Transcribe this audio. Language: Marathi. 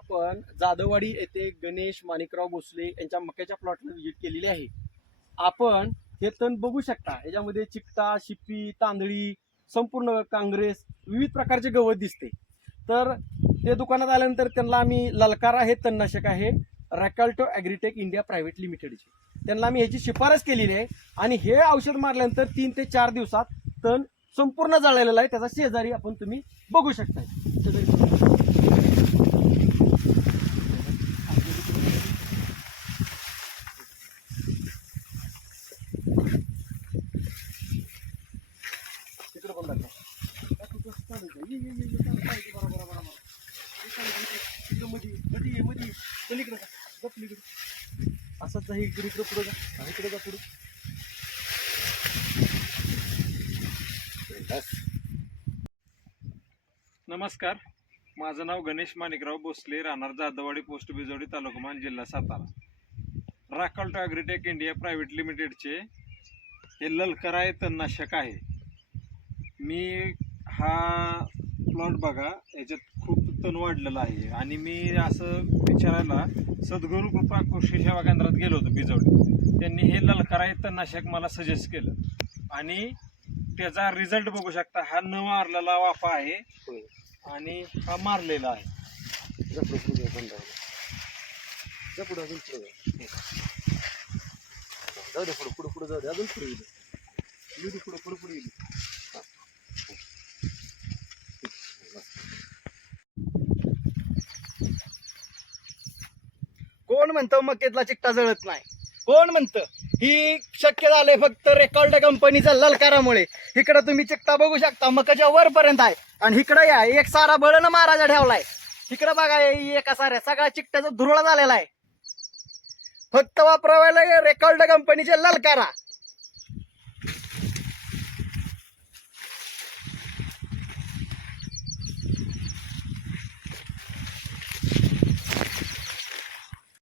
आपण जाधववाडी येथे गणेश माणिकराव भोसले यांच्या मक्याच्या प्लॉटला व्हिजिट केलेली आहे. आपण हे तण बघू शकता. याच्यामध्ये चिकटा शिप्पी तांदळी संपूर्ण काँग्रेस विविध प्रकारचे गवत दिसते. तर ते दुकानात आल्यानंतर त्यांना आम्ही ललकारा हे तणनाशक आहे रॅकल्टो ॲग्रीटेक इंडिया प्रायव्हेट लिमिटेडचे. त्यांना आम्ही ह्याची शिफारस केलेली आहे आणि हे औषध मारल्यानंतर तीन ते चार दिवसात तण संपूर्ण जळलेलं आहे. त्याचा शेजारी आपण तुम्ही बघू शकता पलीकडे जा, जा पलीकडे. असंच जा, हे इकडे इकडे पुढे जा. इकडे जा पुढे. नमस्कार. माझं नाव गणेश माणिकराव भोसले राहणार जाधववाडी पोस्ट बिजवडी तालुका मान जिल्हा सातारा. राकल्टो ॲग्रिटेक इंडिया प्रायव्हेट लिमिटेडचे हे ललकराय तणनाशक आहे. मी हा प्लॉट बघा याच्यात खूप तण वाढलेलं आहे. आणि मी असं विचारायला सद्गुरू कृपा कृषी सेवा केंद्रात गेलो होतो बिजवडी. त्यांनी हे ललकराय तणनाशक मला सजेस्ट केलं. आणि त्याचा रिझल्ट बघू शकता हा न मारलेला वाफा आहे. आणि हा मारलेला आहे. पुढे पुढे पुढे अजून पुढे पुढे पुढे पुढे जाऊ दे अजून पुढे येऊ दे. येऊ दे पुढे पुढे पुढे येऊ दे. हा. कोण म्हणतं मकेतला चिकटा जळत नाही? कोण म्हणतं? ही शक्य झालंय फक्त रेकॉर्ड कंपनीच्या ललकारामुळे. इकडं तुम्ही चिकटा बघू शकता मकाच्या वरपर्यंत आहे. आणि इकडं या एक सारा बळण महाराजा ठेवलाय. इकडं बघा एका साऱ्या सगळ्या चिकट्याचा धुरळा झालेला आहे. फक्त वापरावायला रेकॉर्ड कंपनीचे ललकारा.